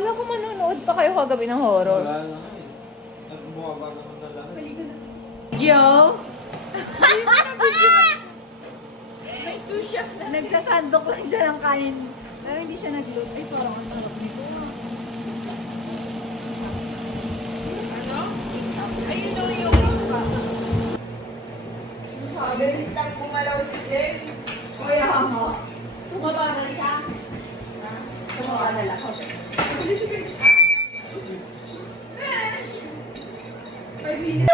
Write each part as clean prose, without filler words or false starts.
Kala ko manonood pa kayo kagabi ng horror. Wala na nga eh. Bumaba naman na lang. Joe? May sushi na. Nagsasandok lang siya ng kanin. Pero hindi siya nag-load. Ay, parang ang sarap nito. Ano? Ayun o yung ispa. Bilis lang pumalaw si Jen. Kuya mo. Tumaba na siya. Tumaba na lang. Bilis siya. 5 minutes.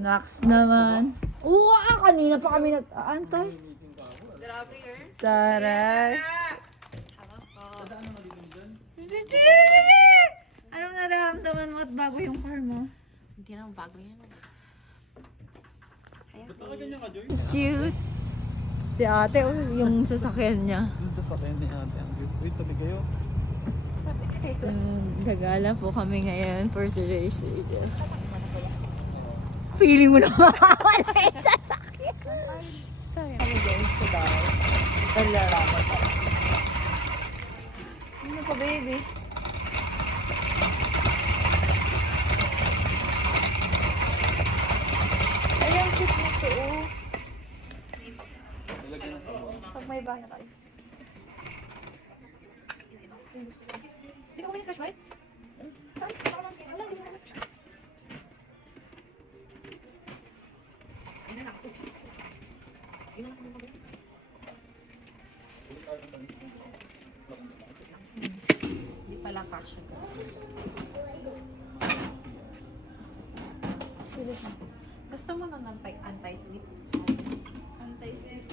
Naks naman. Oo, kanina pa kami nag-aantay. Grabe girl. Taray. Harap ko. Anong nararamdaman mo at bago yung car mo? Hindi naman bago yan. Ba't ka ganyan ka, Joy? Cute. Si ate, yung sasakyan niya. Dun sa sakyan ni ate. Ang cute. Wait, tabi kayo. Gagala po kami ngayon for today's video. Feeling mo na mawawala yung sasakyan. Kami guys, sa dahil. Talaraman pa. Ano pa, baby? Ayan, cute na ito, oh. Nilagyan ng sabaw. Pag may bahay na kayo. Hindi ko may search, Mike? Saan? Saan ka wala, hindi ko na-search. Hindi pala kasha ka. Gusto mo ng anti-slip? Anti-slip.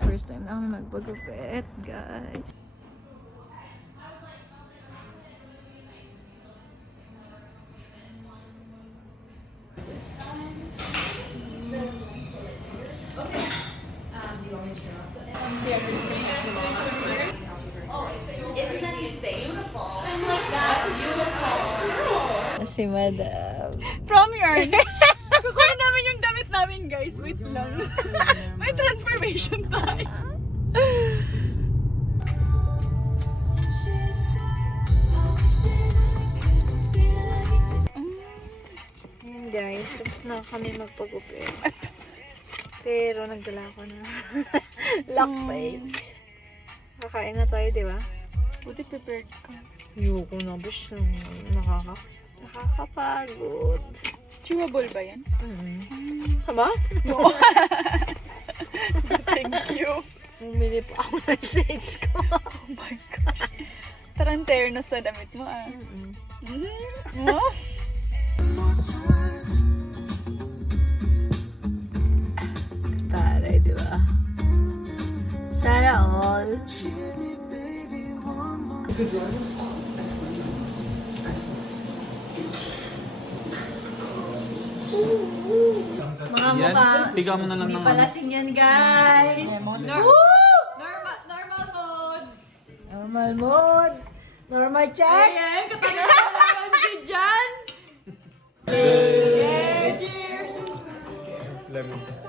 First time na kami magpagupit, guys. Isn't that insane? Beautiful. I'm like that. Beautiful. Si Madam. From yard. Kukunin namin yung damit namin, guys. Wait lang. May transformation tayo. Ayan guys, tapos na kami magpagupit. Pero nagdala ko na lock plate. Kakain na tayo, di ba? Buti prepared ka. Ayoko na, bus. Nakakapagod. Chewable ba yan? Sama? Thank you. Bumili pa ako ng shades ko. Oh my gosh. Tarantero na sa damit mo ah. No? Taray, di ba? Sana all. Mga mukha. Piga mo na lang Hindi ng palasing yan, guys. Normal mode. Normal mode. Normal check. Ayan, katagal na naman si Jan. Cheers! lemon.